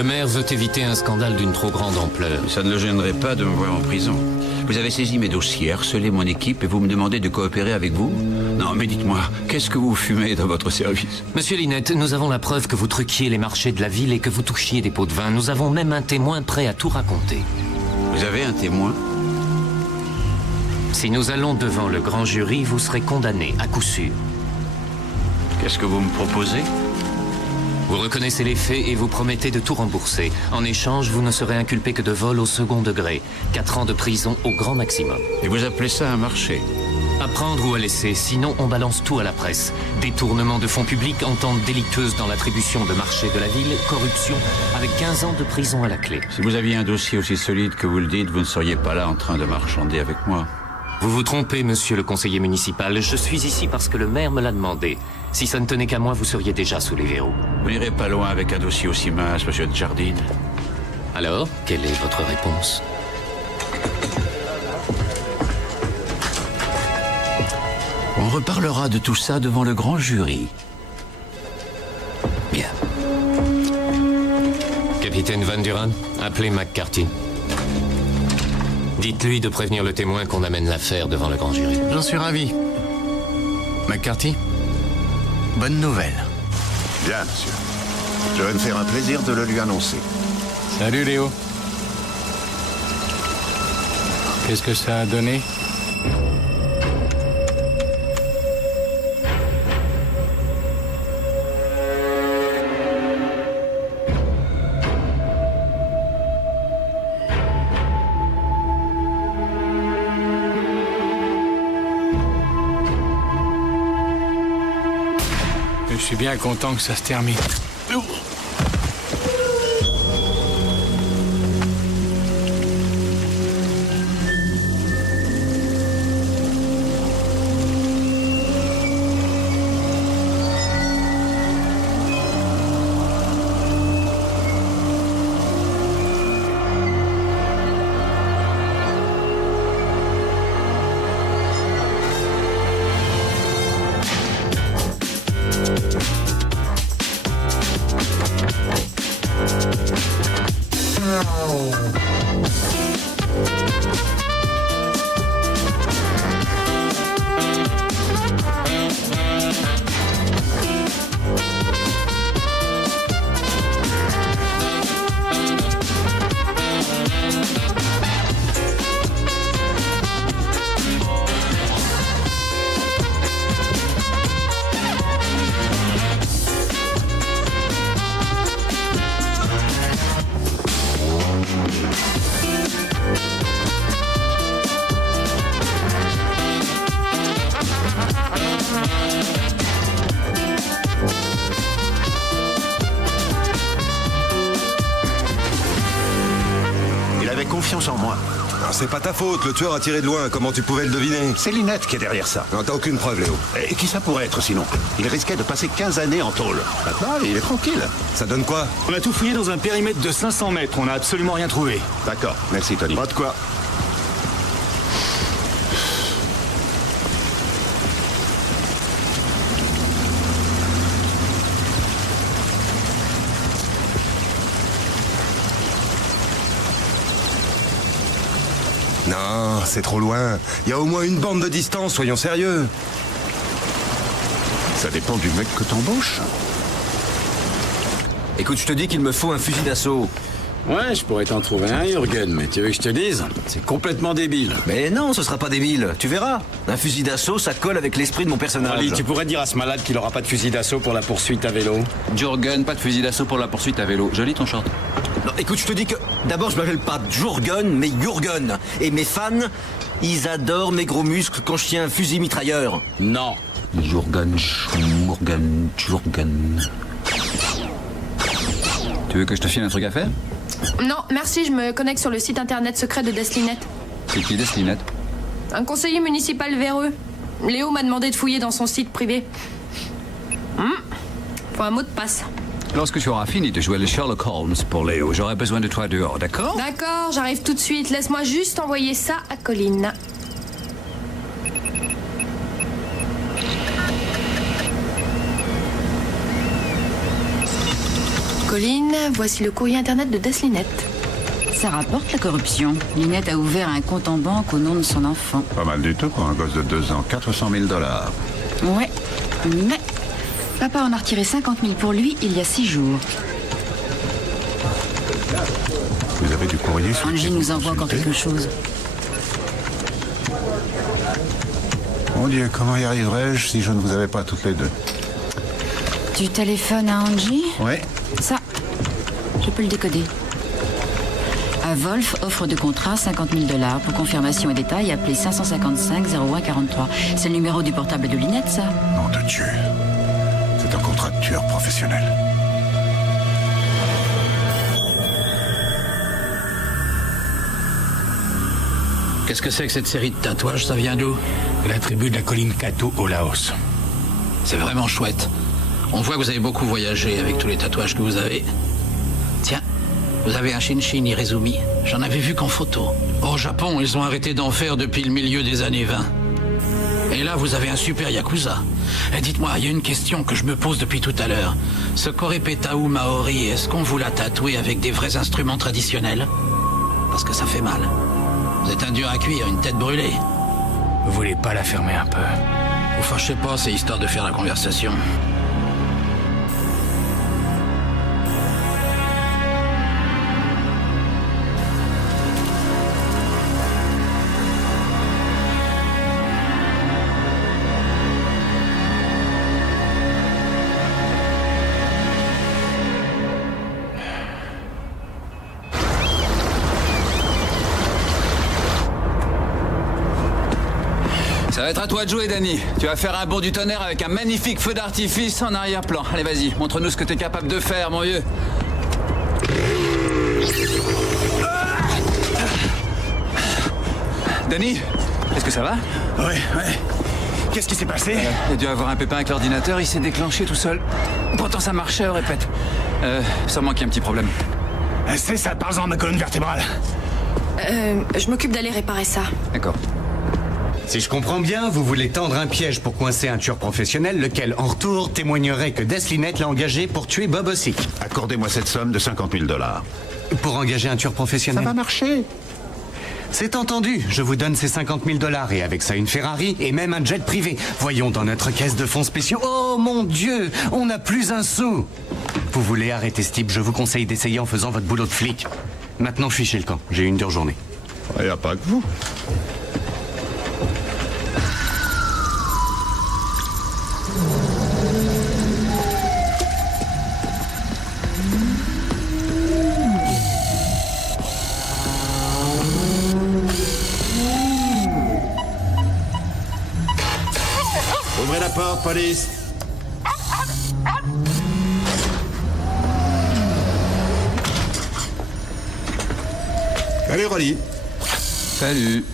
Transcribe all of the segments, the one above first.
Le maire veut éviter un scandale d'une trop grande ampleur. Ça ne le gênerait pas de me voir en prison. Vous avez saisi mes dossiers, harcelé mon équipe et vous me demandez de coopérer avec vous? Non, mais dites-moi, qu'est-ce que vous fumez dans votre service? Monsieur Linette, nous avons la preuve que vous truquiez les marchés de la ville et que vous touchiez des pots de vin. Nous avons même un témoin prêt à tout raconter. Vous avez un témoin? Si nous allons devant le grand jury, vous serez condamné, à coup sûr. Qu'est-ce que vous me proposez? Vous reconnaissez les faits et vous promettez de tout rembourser. En échange, vous ne serez inculpé que de vol au second degré. 4 ans de prison au grand maximum. Et vous appelez ça un marché? À prendre ou à laisser, sinon on balance tout à la presse. Détournement de fonds publics, entente délictueuse dans l'attribution de marchés de la ville, corruption, avec 15 ans de prison à la clé. Si vous aviez un dossier aussi solide que vous le dites, vous ne seriez pas là en train de marchander avec moi. Vous vous trompez, monsieur le conseiller municipal. Je suis ici parce que le maire me l'a demandé. Si ça ne tenait qu'à moi, vous seriez déjà sous les verrous. Vous n'irez pas loin avec un dossier aussi mince, monsieur Jardine. Alors, quelle est votre réponse? On reparlera de tout ça devant le grand jury. Bien. Capitaine Van Duran, appelez McCarthy. Dites-lui de prévenir le témoin qu'on amène l'affaire devant le grand jury. J'en suis ravi. McCarthy, bonne nouvelle. Bien, monsieur. Je vais me faire un plaisir de le lui annoncer. Salut Léo. Qu'est-ce que ça a donné? Je suis bien content que ça se termine. Confiance en moi. C'est pas ta faute, le tueur a tiré de loin, comment tu pouvais le deviner? C'est Linette qui est derrière ça. Non, t'as aucune preuve, Léo. Et qui ça pourrait être sinon? Il risquait de passer 15 années en tôle. Maintenant, il est tranquille. Ça donne quoi? On a tout fouillé dans un périmètre de 500 mètres, on n'a absolument rien trouvé. D'accord, merci Tony. Pas de quoi. Non, c'est trop loin. Il y a au moins une bande de distance, soyons sérieux. Ça dépend du mec que t'embauches. Écoute, je te dis qu'il me faut un fusil d'assaut. Ouais, je pourrais t'en trouver un, Jürgen, mais tu veux que je te dise? C'est complètement débile. Mais non, ce sera pas débile, tu verras. Un fusil d'assaut, ça colle avec l'esprit de mon personnage. Ali, tu pourrais dire à ce malade qu'il aura pas de fusil d'assaut pour la poursuite à vélo? Jürgen, pas de fusil d'assaut pour la poursuite à vélo. Joli ton short. Non, écoute, je te dis que... D'abord, je m'appelle pas Jürgen, mais Jürgen. Et mes fans, ils adorent mes gros muscles quand je tiens un fusil mitrailleur. Non. Jürgen. Tu veux que je te file un truc à faire? Non, merci, je me connecte sur le site internet secret de Deslinet. C'est qui Deslinet? Un conseiller municipal véreux. Léo m'a demandé de fouiller dans son site privé. Faut un mot de passe. Lorsque tu auras fini de jouer le Sherlock Holmes pour Léo, j'aurai besoin de toi dehors, d'accord? D'accord, j'arrive tout de suite. Laisse-moi juste envoyer ça à Colline. Colline, voici le courrier internet de Deslinette. Ça rapporte la corruption. Linette a ouvert un compte en banque au nom de son enfant. Pas mal du tout pour un gosse de 2 ans. 400 000 $. Ouais, mais papa en a retiré 50 000 pour lui il y a 6 jours. Vous avez du courrier sur Angie lequel nous vous envoie encore consultez? quelque chose. Mon Dieu, comment y arriverais-je si je ne vous avais pas toutes les deux? Tu téléphones à Angie? Oui. Ça, je peux le décoder. À Wolf, offre de contrat, 50 000 $. Pour confirmation et détails, appelez 555 01 43. C'est le numéro du portable de Linette, ça? Nom de Dieu. C'est un contrat de tueur professionnel. Qu'est-ce que c'est que cette série de tatouages? Ça vient d'où? De la tribu de la colline Kato au Laos. C'est vraiment chouette. On voit que vous avez beaucoup voyagé avec tous les tatouages que vous avez. Tiens, vous avez un Shinshin Irezumi. J'en avais vu qu'en photo. Au Japon, ils ont arrêté d'en faire depuis le milieu des années 20. Et là, vous avez un super Yakuza. Et dites-moi, il y a une question que je me pose depuis tout à l'heure. Ce Korepetau Maori, est-ce qu'on vous l'a tatoué avec des vrais instruments traditionnels? Parce que ça fait mal. Vous êtes un dur à cuire, une tête brûlée. Vous voulez pas la fermer un peu? Vous fâchez pas, c'est histoire de faire la conversation. Ça va être à toi de jouer, Danny. Tu vas faire un bond du tonnerre avec un magnifique feu d'artifice en arrière-plan. Allez, vas-y, montre-nous ce que t'es capable de faire, mon vieux. Danny, est-ce que ça va? Ouais. Qu'est-ce qui s'est passé? Il a dû avoir un pépin avec l'ordinateur, il s'est déclenché tout seul. Pourtant, ça marchait, répète. Sûrement qu'il y a un petit problème. C'est ça, parle-en de ma colonne vertébrale. Je m'occupe d'aller réparer ça. D'accord. Si je comprends bien, vous voulez tendre un piège pour coincer un tueur professionnel, lequel, en retour, témoignerait que Deslinette l'a engagé pour tuer Bob Ossick. Accordez-moi cette somme de 50 000 $. Pour engager un tueur professionnel. Ça va marcher. C'est entendu, je vous donne ces 50 000 $ et avec ça une Ferrari et même un jet privé. Voyons dans notre caisse de fonds spéciaux. Oh mon Dieu, on n'a plus un sou. Vous voulez arrêter ce type, je vous conseille d'essayer en faisant votre boulot de flic. Maintenant, fichez le camp, j'ai une dure journée. Il n'y a pas que vous. Ouvrez la porte, police. Allez, Rolly. Salut.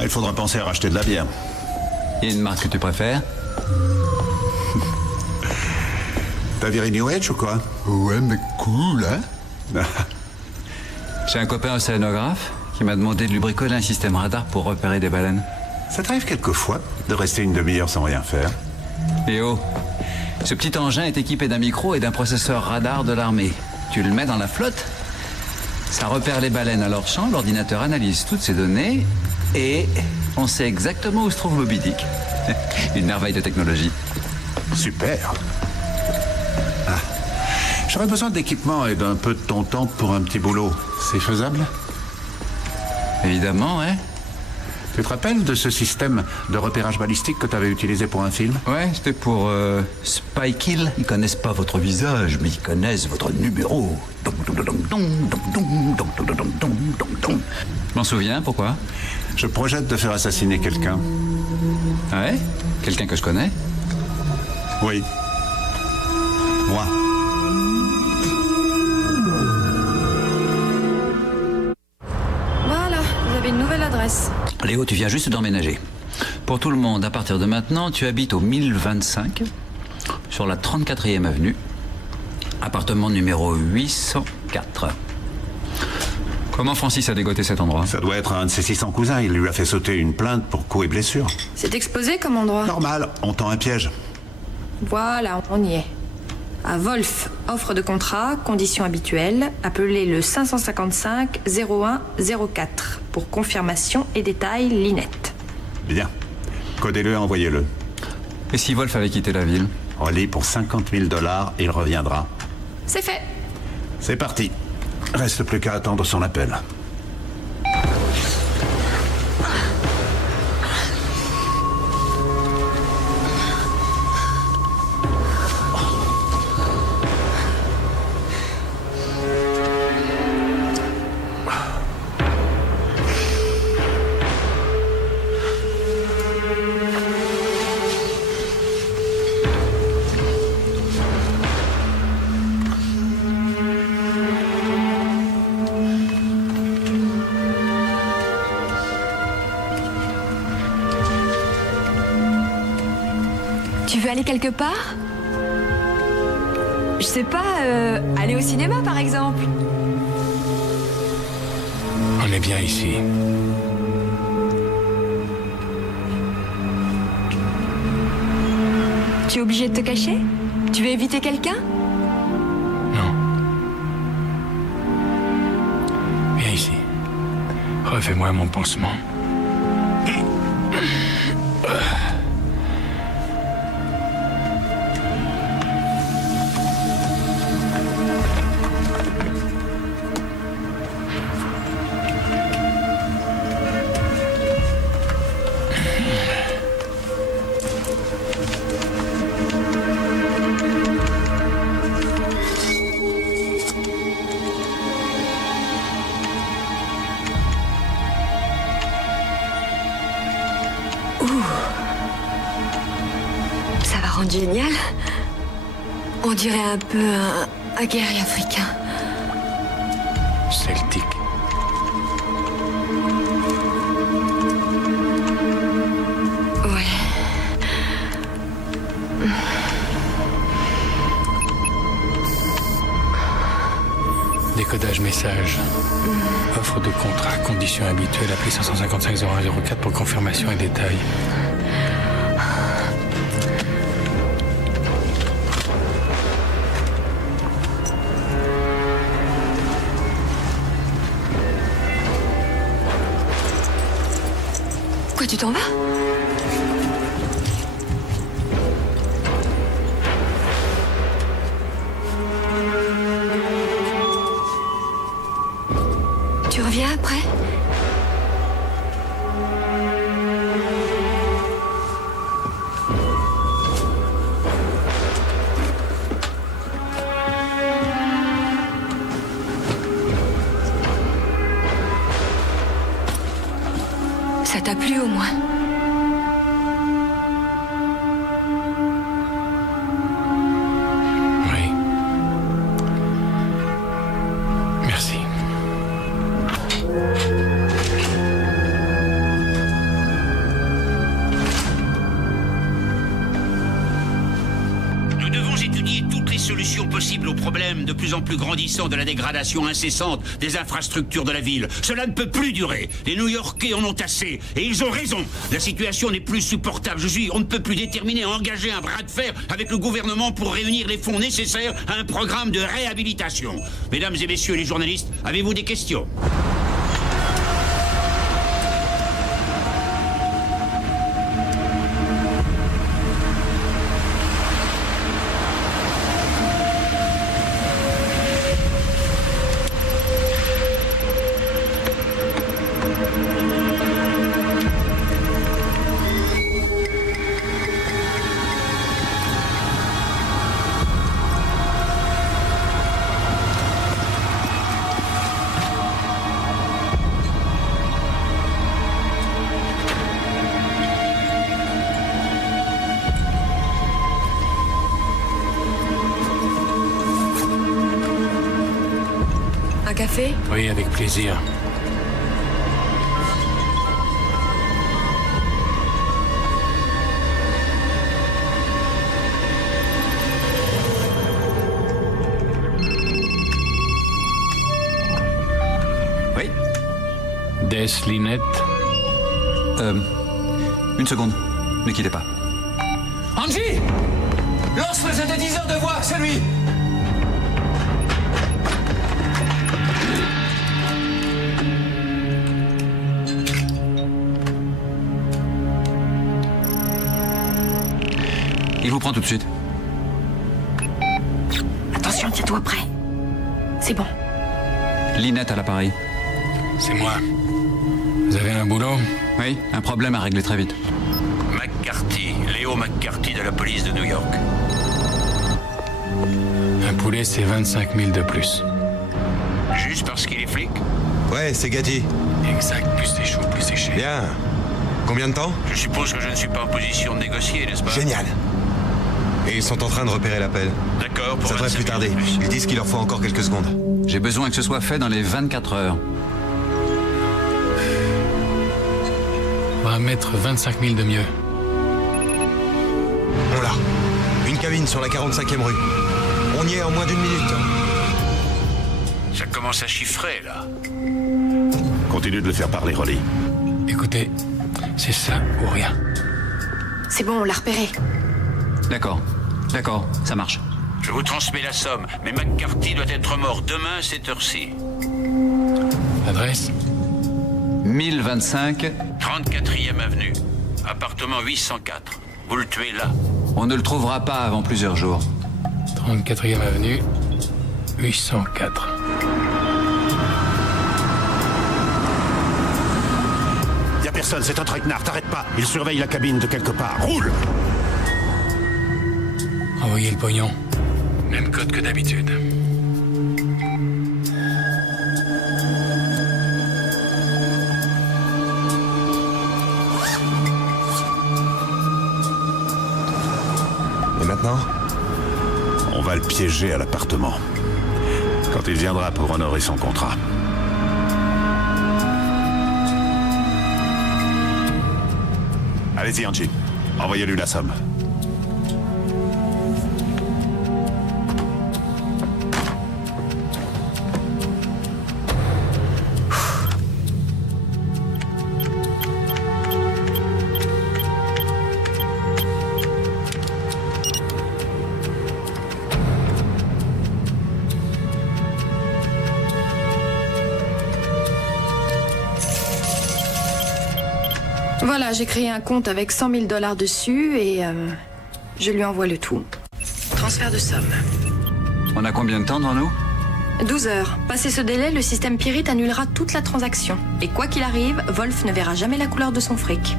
Il faudra penser à racheter de la bière. Il y a une marque que tu préfères? T'as viré New Age ou quoi? Ouais, mais cool, hein? J'ai un copain océanographe qui m'a demandé de lui bricoler un système radar pour repérer des baleines. Ça t'arrive quelquefois de rester une demi-heure sans rien faire? Léo, ce petit engin est équipé d'un micro et d'un processeur radar de l'armée. Tu le mets dans la flotte, ça repère les baleines à leur champ, l'ordinateur analyse toutes ces données et on sait exactement où se trouve Moby Dick. Une merveille de technologie. Super. J'aurais besoin d'équipement et d'un peu de ton temps pour un petit boulot. C'est faisable? Évidemment, ouais. Tu te rappelles de ce système de repérage balistique que tu avais utilisé pour un film? Ouais, c'était pour Spy Kill. Ils connaissent pas votre visage, mais ils connaissent votre numéro. Je m'en souviens, pourquoi? Je projette de faire assassiner quelqu'un. Ah ouais? Quelqu'un que je connais? Oui. Moi. Voilà, vous avez une nouvelle adresse. Léo, tu viens juste d'emménager. Pour tout le monde, à partir de maintenant, tu habites au 1025, sur la 34e avenue, appartement numéro 804. Comment Francis a dégoté cet endroit? Ça doit être un de ses 600 cousins. Il lui a fait sauter une plainte pour coups et blessures. C'est exposé comme endroit. Normal, on tend un piège. Voilà, on y est. À Wolf, offre de contrat, conditions habituelles. Appelez le 555 01 04 pour confirmation et détails Linette. Bien. Codez-le et envoyez-le. Et si Wolf avait quitté la ville? Relis pour 50 000 $, il reviendra. C'est fait. C'est parti. Reste plus qu'à attendre son appel. Tu veux aller quelque part? Je sais pas, aller au cinéma par exemple. On est bien ici. Tu es obligé de te cacher? Tu veux éviter quelqu'un? Non. Viens ici. Refais-moi mon pansement. Ça va rendre génial. On dirait un peu un guerrier africain. Celtique. Ouais. Décodage message. Offre de contrat, conditions habituelles, appelez 555 01 04 pour confirmation et détails. Quoi, tu t'en vas? Tu reviens après? Ça t'a plu au moins? Oui. Merci. Nous devons étudier toutes les solutions possibles aux problèmes de plus en plus grandissants de la dégradation incessante des infrastructures de la ville. Cela ne peut plus durer. Les New-Yorkais en ont assez. Et ils ont raison. La situation n'est plus supportable. On ne peut plus déterminer à engager un bras de fer avec le gouvernement pour réunir les fonds nécessaires à un programme de réhabilitation. Mesdames et messieurs les journalistes, avez-vous des questions ? Un café? Oui, avec plaisir. Oui? Des Linette. Une seconde. Ne quittez pas. Angie! Lance le synthétiseur de voix, c'est lui. Il vous prend tout de suite. Attention, tiens-toi prêt. C'est bon. Linette à l'appareil. C'est moi. Vous avez un boulot? Oui, un problème à régler très vite. McCarthy, Léo McCarthy de la police de New York. Un poulet, c'est 25 000 de plus. Juste parce qu'il est flic? Ouais, c'est Gatti. Exact, plus c'est chaud, plus c'est cher. Bien. Combien de temps? Je suppose que je ne suis pas en position de négocier, n'est-ce pas? Génial. Et ils sont en train de repérer l'appel. D'accord, pour Ça devrait 25 plus 000 tarder. de plus. Ils disent qu'il leur faut encore quelques secondes. J'ai besoin que ce soit fait dans les 24 heures. On va mettre 25 000 de mieux. On l'a. Une cabine sur la 45e rue. On y est en moins d'1 minute. Ça commence à chiffrer, là. Continue de le faire parler, Rolly. Écoutez, c'est ça ou rien. C'est bon, on l'a repéré. D'accord, ça marche. Je vous transmets la somme, mais McCarthy doit être mort demain à cette heure-ci. Adresse? 1025. 34e avenue, appartement 804. Vous le tuez là. On ne le trouvera pas avant plusieurs jours. 34e avenue, 804. Y a personne, c'est un traquenard, t'arrêtes pas. Il surveille la cabine de quelque part. Roule! Envoyez le pognon. Même code que d'habitude. Et maintenant? On va le piéger à l'appartement. Quand il viendra pour honorer son contrat. Allez-y, Angie. Envoyez-lui la somme. Voilà, j'ai créé un compte avec 100 000 $ dessus et je lui envoie le tout. Transfert de somme. On a combien de temps devant nous? 12 heures. Passé ce délai, le système Pirate annulera toute la transaction. Et quoi qu'il arrive, Wolf ne verra jamais la couleur de son fric.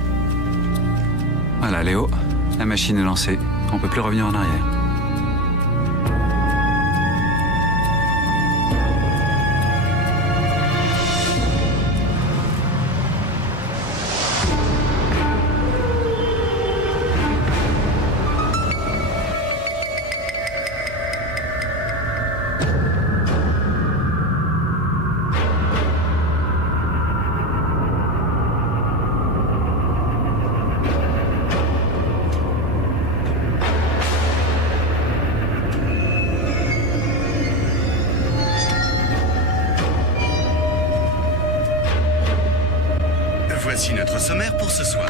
Voilà, Léo, la machine est lancée. On peut plus revenir en arrière. Voici notre sommaire pour ce soir.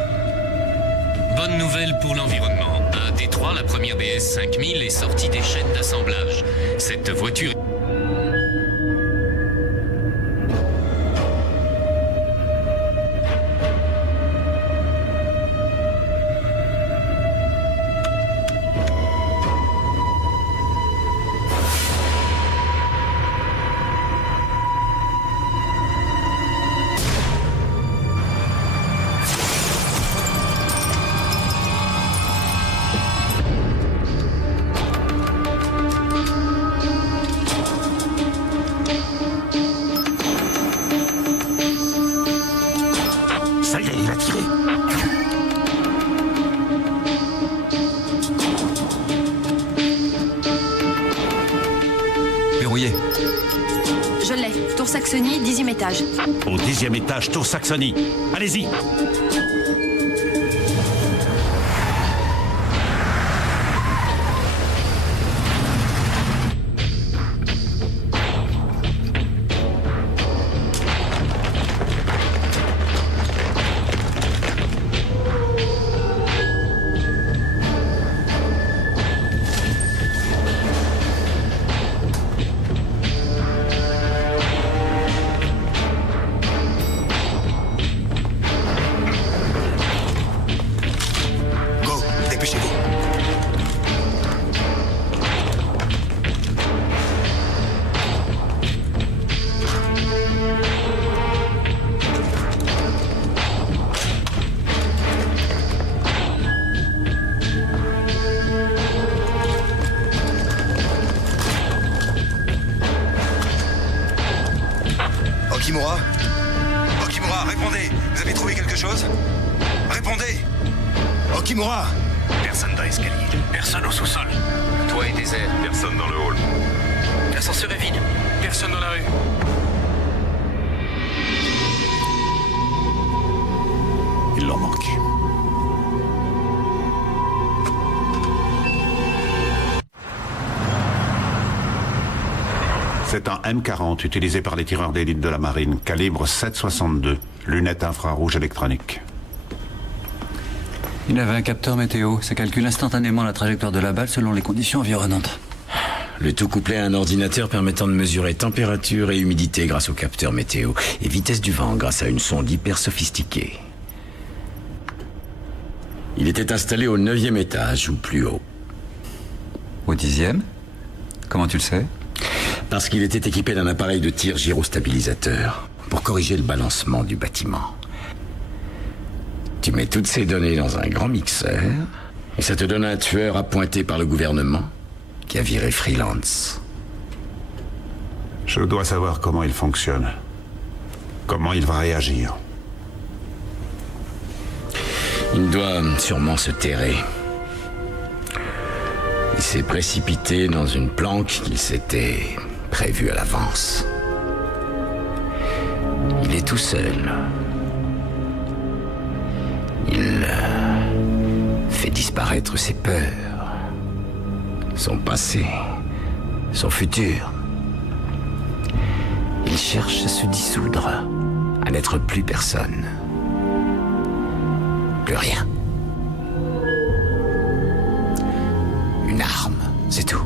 Bonne nouvelle pour l'environnement. À Détroit, la première BS 5000 est sortie des chaînes d'assemblage. Cette voiture... Ça y est, il a tiré. Verrouillé. Je l'ai. Tour Saxony, 10e étage. Au 10e étage, Tour Saxony. Allez-y. Kimura! Personne dans l'escalier. Personne au sous-sol. Toi et désert. Personne dans le hall. L'ascenseur est vide. Personne dans la rue. Il leur manque. C'est un M40 utilisé par les tireurs d'élite de la marine, calibre 7,62, lunettes infrarouges électroniques. Il avait un capteur météo. Ça calcule instantanément la trajectoire de la balle selon les conditions environnantes. Le tout couplé à un ordinateur permettant de mesurer température et humidité grâce au capteur météo et vitesse du vent grâce à une sonde hyper sophistiquée. Il était installé au 9e étage ou plus haut. Au 10e? Comment tu le sais? Parce qu'il était équipé d'un appareil de tir gyrostabilisateur pour corriger le balancement du bâtiment. Tu mets toutes ces données dans un grand mixeur et ça te donne un tueur appointé par le gouvernement qui a viré freelance. Je dois savoir comment il fonctionne. Comment il va réagir. Il doit sûrement se terrer. Il s'est précipité dans une planque qu'il s'était prévue à l'avance. Il est tout seul. Il fait disparaître ses peurs, son passé, son futur. Il cherche à se dissoudre, à n'être plus personne. Plus rien. Une arme, c'est tout.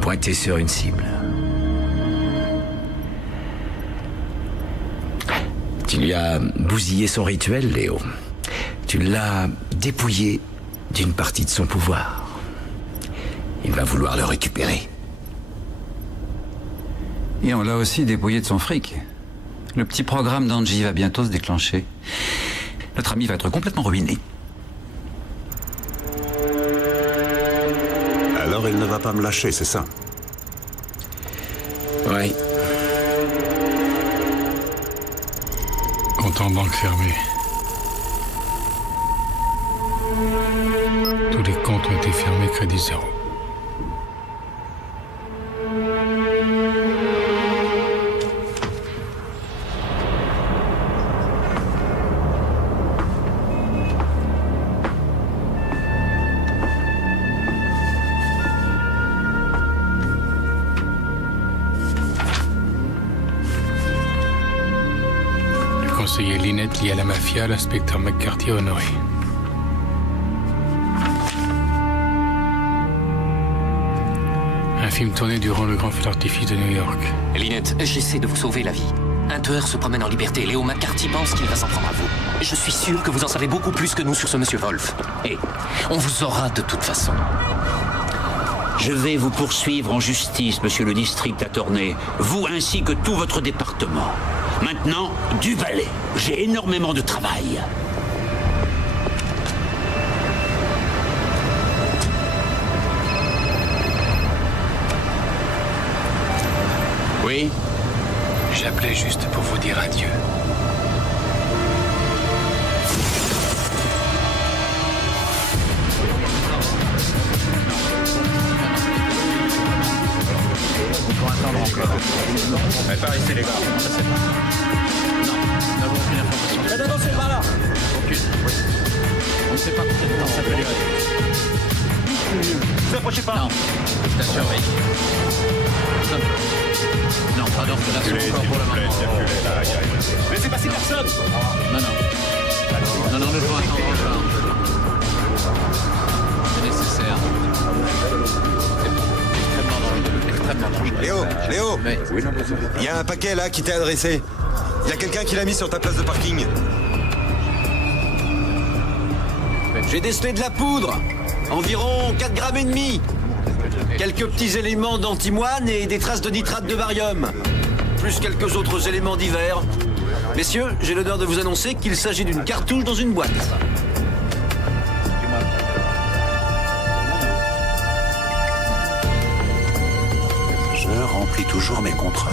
Pointée sur une cible. Tu lui as bousillé son rituel, Léo. Tu l'as dépouillé d'une partie de son pouvoir. Il va vouloir le récupérer. Et on l'a aussi dépouillé de son fric. Le petit programme d'Angie va bientôt se déclencher. Notre ami va être complètement ruiné. Alors il ne va pas me lâcher, c'est ça? Oui. Compte en banque fermé. Tous les comptes ont été fermés, crédit zéro. Le conseiller Linette lié à la mafia, l'inspecteur McCarthy honoré. Un film tourné durant le grand feu d'artifice de New York. Linette, j'essaie de vous sauver la vie. Un tueur se promène en liberté. Léo McCarthy pense qu'il va s'en prendre à vous. Je suis sûr que vous en savez beaucoup plus que nous sur ce monsieur Wolf. Et on vous aura de toute façon. Je vais vous poursuivre en justice, monsieur le district attorney. Vous ainsi que tout votre département. Maintenant, du balai. J'ai énormément de travail. Oui? J'appelais juste pour vous dire adieu. On peut attendre encore. Mais par ici, les gars. Ça, c'est pas. Non, nous n'avons aucune information. Mais n'avancez pas là. Aucune. Oui. On ne sait pas combien de temps ça peut durer. Ne vous approchez pas. Non, je t'assure, oui. Non, pas d'ordonnation encore pour le moment. Laissez passer personne. Non, nous devons attendre encore. C'est nécessaire. Extrêmement dangereux. Léo, il y a un paquet là qui t'est adressé. Il y a quelqu'un qui l'a mis sur ta place de parking. J'ai décelé de la poudre. Environ 4,5 grammes. Quelques petits éléments d'antimoine et des traces de nitrate de barium. Plus quelques autres éléments divers. Messieurs, j'ai l'honneur de vous annoncer qu'il s'agit d'une cartouche dans une boîte. Je remplis toujours mes contrats.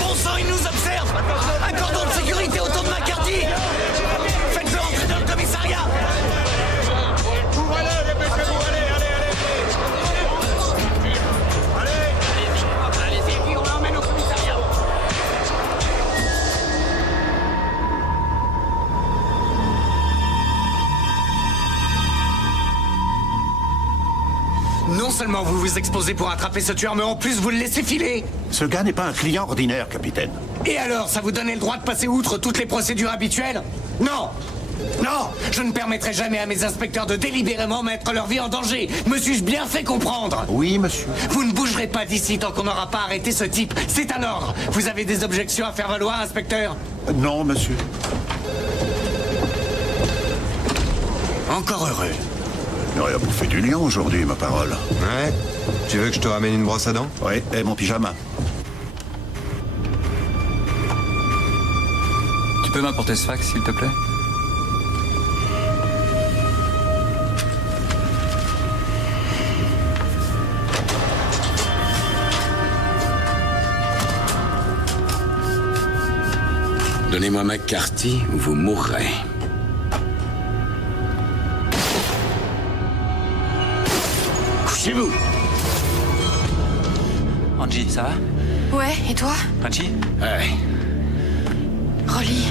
Bon sang, il nous observe. Un cordon de sécurité autour de McCarthy. Faites-le Non seulement vous vous exposez pour attraper ce tueur, mais en plus vous le laissez filer. Ce gars n'est pas un client ordinaire, capitaine. Et alors, ça vous donnait le droit de passer outre toutes les procédures habituelles? Non! Non! Je ne permettrai jamais à mes inspecteurs de délibérément mettre leur vie en danger. Me suis-je bien fait comprendre? Oui, monsieur. Vous ne bougerez pas d'ici tant qu'on n'aura pas arrêté ce type. C'est un ordre. Vous avez des objections à faire valoir, inspecteur? Non, monsieur. Encore heureux. Il aurait à bouffer du lion aujourd'hui, ma parole. Ouais. Tu veux que je te ramène une brosse à dents? Oui, et mon pyjama. Tu peux m'apporter ce fax, s'il te plaît? Donnez-moi McCarthy ou vous mourrez. Couchez-vous. Angie, ça va? Ouais, et toi? Angie? Ouais. Rolly.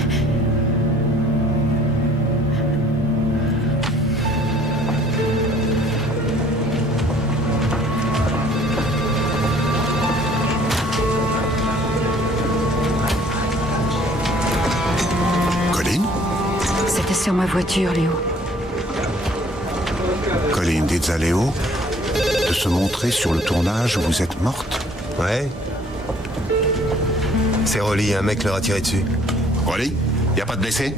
Colin? C'était sur ma voiture, Léo. Colin, dites à Léo de se montrer sur le tournage où vous êtes morte. Ouais. C'est Rolly, un mec leur a tiré dessus. Rolly, y a pas de blessé?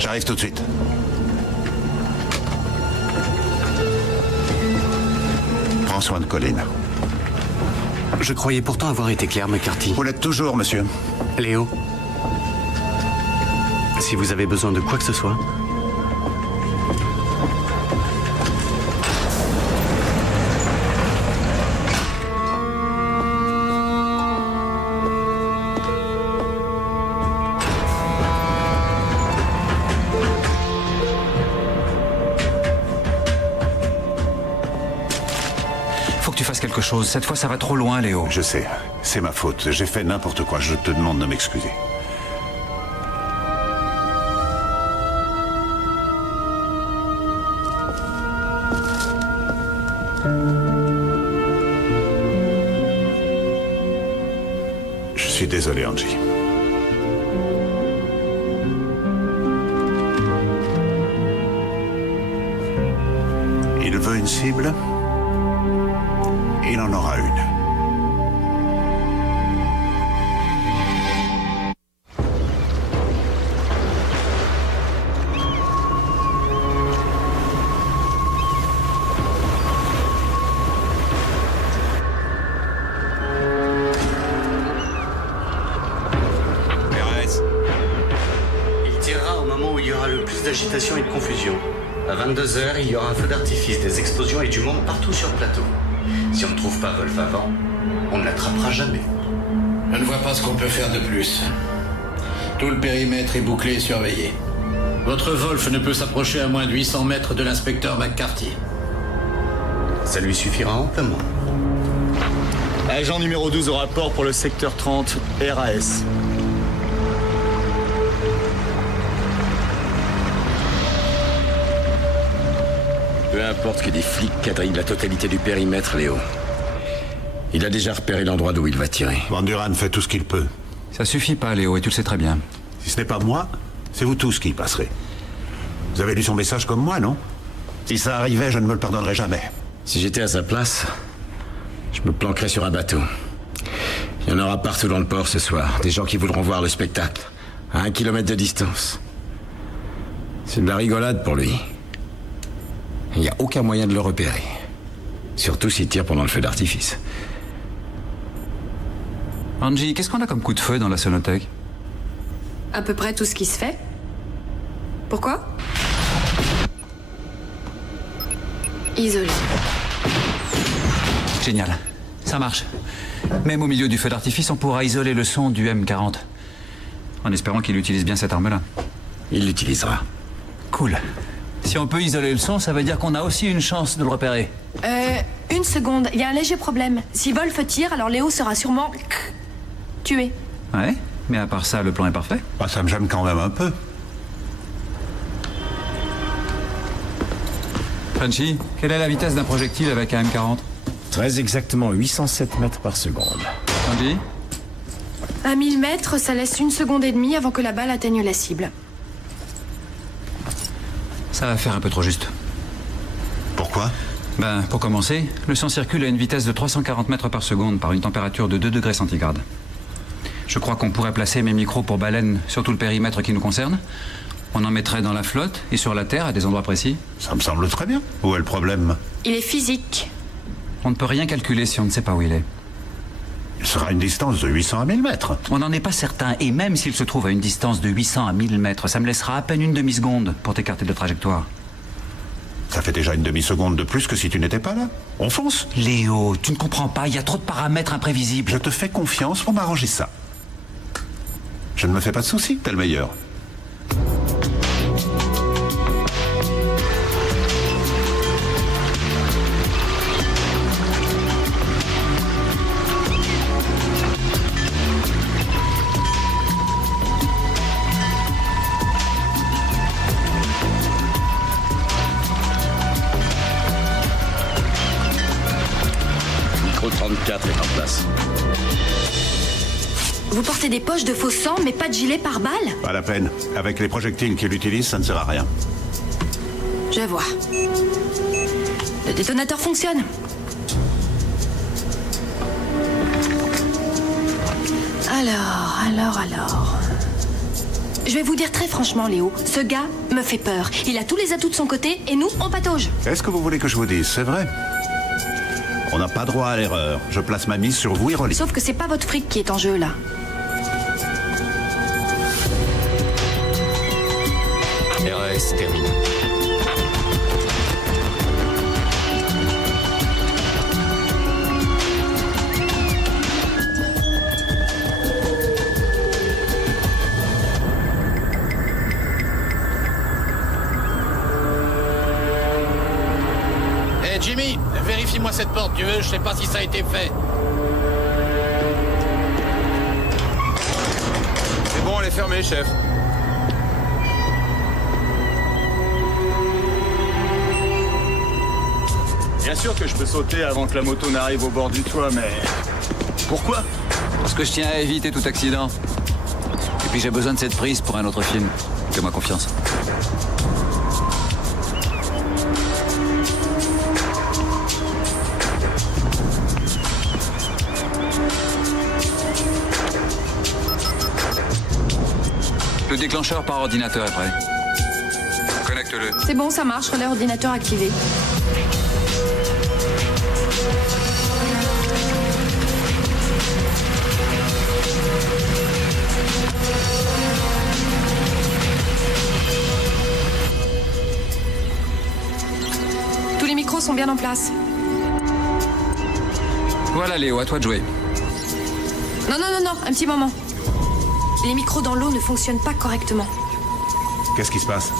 J'arrive tout de suite. Prends soin de Colin. Je croyais pourtant avoir été clair, McCarthy. Vous l'êtes toujours, monsieur. Léo, si vous avez besoin de quoi que ce soit... Faut que tu fasses quelque chose. Cette fois, ça va trop loin, Léo. Je sais, c'est ma faute. J'ai fait n'importe quoi. Je te demande de m'excuser. Je suis désolé, Angie. Il veut une cible. Il en aura une. Il tirera au moment où il y aura le plus d'agitation et de confusion. À 22h, il y aura un feu d'artifice, des explosions et du monde partout sur le plateau. Si on ne trouve pas Wolf avant, on ne l'attrapera jamais. Je ne vois pas ce qu'on peut faire de plus. Tout le périmètre est bouclé et surveillé. Votre Wolf ne peut s'approcher à moins de 800 mètres de l'inspecteur McCarthy. Ça lui suffira amplement. Agent numéro 12 au rapport pour le secteur 30, RAS. Peu importe que des flics quadrillent la totalité du périmètre, Léo. Il a déjà repéré l'endroit d'où il va tirer. Van Duran fait tout ce qu'il peut. Ça suffit pas, Léo, et tu le sais très bien. Si ce n'est pas moi, c'est vous tous qui y passerez. Vous avez lu son message comme moi, non? Si ça arrivait, je ne me le pardonnerais jamais. Si j'étais à sa place, je me planquerais sur un bateau. Il y en aura partout dans le port ce soir. Des gens qui voudront voir le spectacle. À 1 kilomètre de distance. C'est de la rigolade pour lui. Il n'y a aucun moyen de le repérer. Surtout s'il tire pendant le feu d'artifice. Angie, qu'est-ce qu'on a comme coup de feu dans la sonothèque? À peu près tout ce qui se fait. Pourquoi? Isolé. Génial. Ça marche. Même au milieu du feu d'artifice, on pourra isoler le son du M40. En espérant qu'il utilise bien cette arme-là. Il l'utilisera. Cool. Si on peut isoler le son, ça veut dire qu'on a aussi une chance de le repérer. Une seconde, il y a un léger problème. Si Wolf tire, alors Léo sera sûrement... tué. Ouais, mais à part ça, le plan est parfait. Ah, ça me gêne quand même un peu. Frenchy, quelle est la vitesse d'un projectile avec un M40? Très exactement 807 mètres par seconde. Andy? À 1000 mètres, ça laisse 1 seconde et demie avant que la balle atteigne la cible. Ça va faire un peu trop juste. Pourquoi? Ben, pour commencer, le sang circule à une vitesse de 340 mètres par seconde par une température de 2 degrés centigrades. Je crois qu'on pourrait placer mes micros pour baleines sur tout le périmètre qui nous concerne. On en mettrait dans la flotte et sur la Terre à des endroits précis. Ça me semble très bien. Où est le problème? Il est physique. On ne peut rien calculer si on ne sait pas où il est. Il sera à une distance de 800 à 1000 mètres. On n'en est pas certain, et même s'il se trouve à une distance de 800 à 1000 mètres, ça me laissera à peine une demi-seconde pour t'écarter de trajectoire. Ça fait déjà une demi-seconde de plus que si tu n'étais pas là. On fonce. Léo, tu ne comprends pas, il y a trop de paramètres imprévisibles. Je te fais confiance pour m'arranger ça. Je ne me fais pas de soucis, t'es le meilleur. Micro 34 est en place. Vous portez des poches de faux sang, mais pas de gilet pare-balles? Pas la peine. Avec les projectiles qu'il utilise, ça ne sert à rien. Je vois. Le détonateur fonctionne. Alors... Je vais vous dire très franchement, Léo, ce gars me fait peur. Il a tous les atouts de son côté et nous, on patauge. Qu'est-ce que vous voulez que je vous dise? C'est vrai. On n'a pas droit à l'erreur. Je place ma mise sur vous et Rolly. Sauf que c'est pas votre fric qui est en jeu, là. RAS terminé. Hé Jimmy, vérifie-moi cette porte, tu veux, je sais pas si ça a été fait. C'est bon, elle est fermée, chef. Bien sûr que je peux sauter avant que la moto n'arrive au bord du toit, mais... Pourquoi? Parce que je tiens à éviter tout accident. Et puis j'ai besoin de cette prise pour un autre film. Fais-moi confiance. Le déclencheur par ordinateur est prêt. Connecte-le. C'est bon, ça marche, relais ordinateur activé. Tous les micros sont bien en place. Voilà Léo, à toi de jouer. Non, un petit moment. Les micros dans l'eau ne fonctionnent pas correctement. Qu'est-ce qui se passe?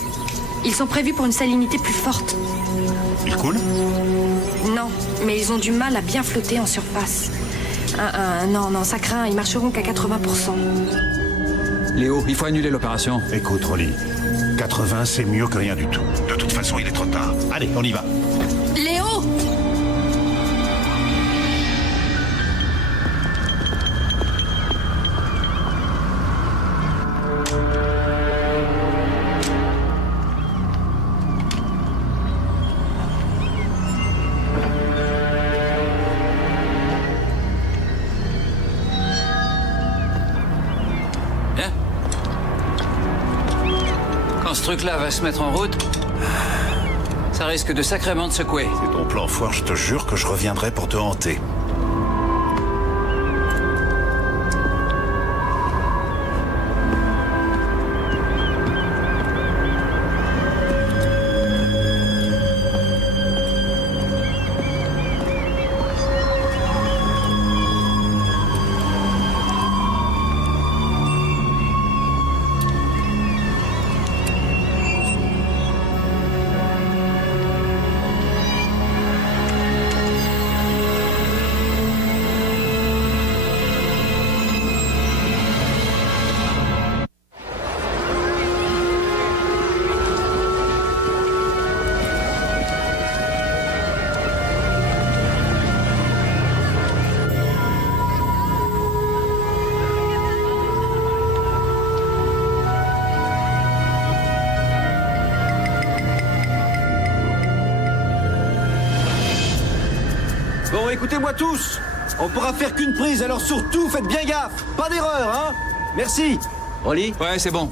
Ils sont prévus pour une salinité plus forte. Ils coulent? Non, mais ils ont du mal à bien flotter en surface. Non, ça craint, ils marcheront qu'à 80%. Léo, il faut annuler l'opération. Écoute, Rolly, 80, c'est mieux que rien du tout. De toute façon, il est trop tard. Allez, on y va. Léo! Quand ce truc-là va se mettre en route, ça risque de sacrément de secouer. C'est ton plan fort, je te jure que je reviendrai pour te hanter. écoutez-moi tous. On pourra faire qu'une prise, alors surtout, faites bien gaffe. Pas d'erreur, hein. Merci. Rolly? Ouais, c'est bon.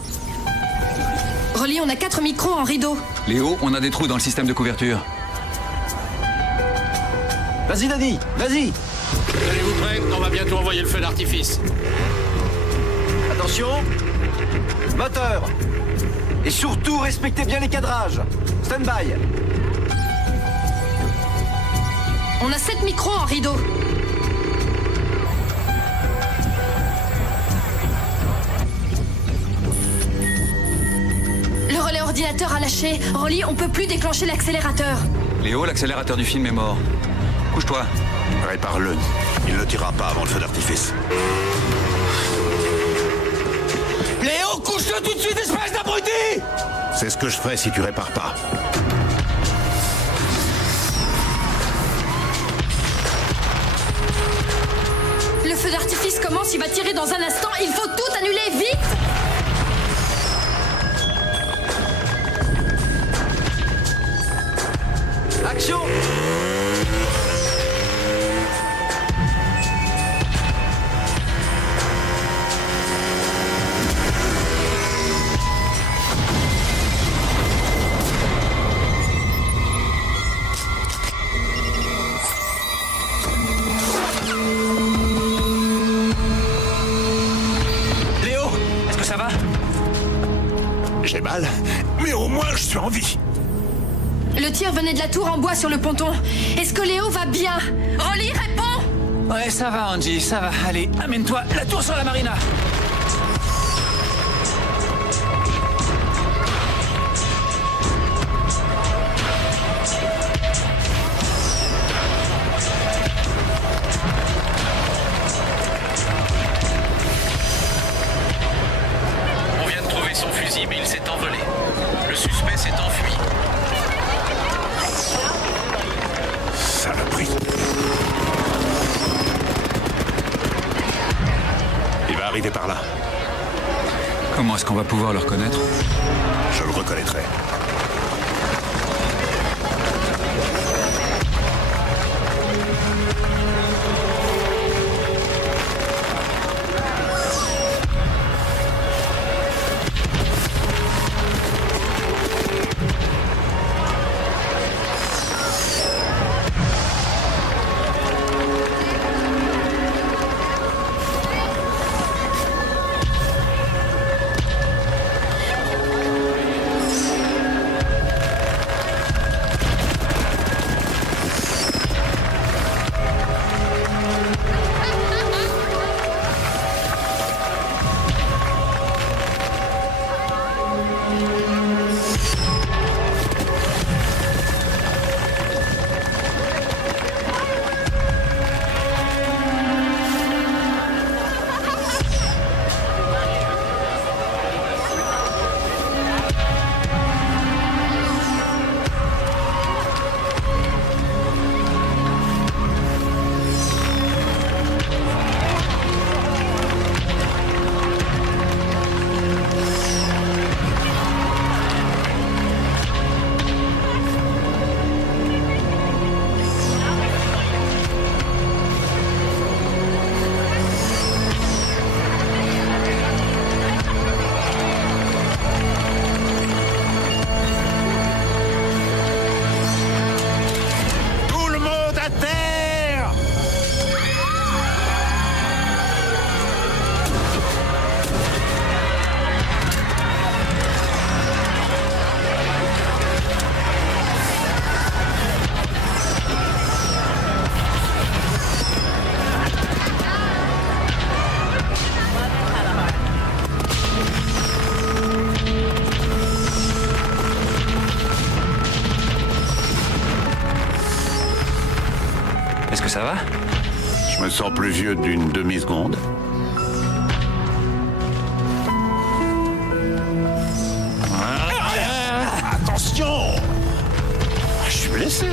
Rolly, on a 4 micros en rideau. Léo, on a des trous dans le système de couverture. Vas-y, Danny, vas-y. Tenez-vous prêts, on va bientôt envoyer le feu d'artifice. Attention. Moteur. Et surtout, respectez bien les cadrages. Stand-by. On a 7 micros en rideau. Le relais ordinateur a lâché. Rolly, on peut plus déclencher l'accélérateur. Léo, l'accélérateur du film est mort. Couche-toi. Répare-le. Il ne tirera pas avant le feu d'artifice. Léo, couche-le tout de suite, espèce d'abruti! C'est ce que je ferai si tu répares pas. Le feu d'artifice commence, il va tirer dans un instant. Il faut tout annuler, vite! Action. Léo, est-ce que ça va? J'ai mal, mais au moins je suis en vie. Le tir venait de la tour en bois sur le ponton. Est-ce que Léo va bien? Rolly, réponds! Ouais, ça va, Angie, ça va. Allez, amène-toi. La tour sur la marina. On vient de trouver son fusil, mais il s'est envolé. Le suspect s'est enfui. Saloperie. Il va arriver par là. Comment est-ce qu'on va pouvoir le reconnaître? Je le reconnaîtrai. Est-ce que ça va? Je me sens plus vieux d'une demi-seconde. Attention! Je suis blessé.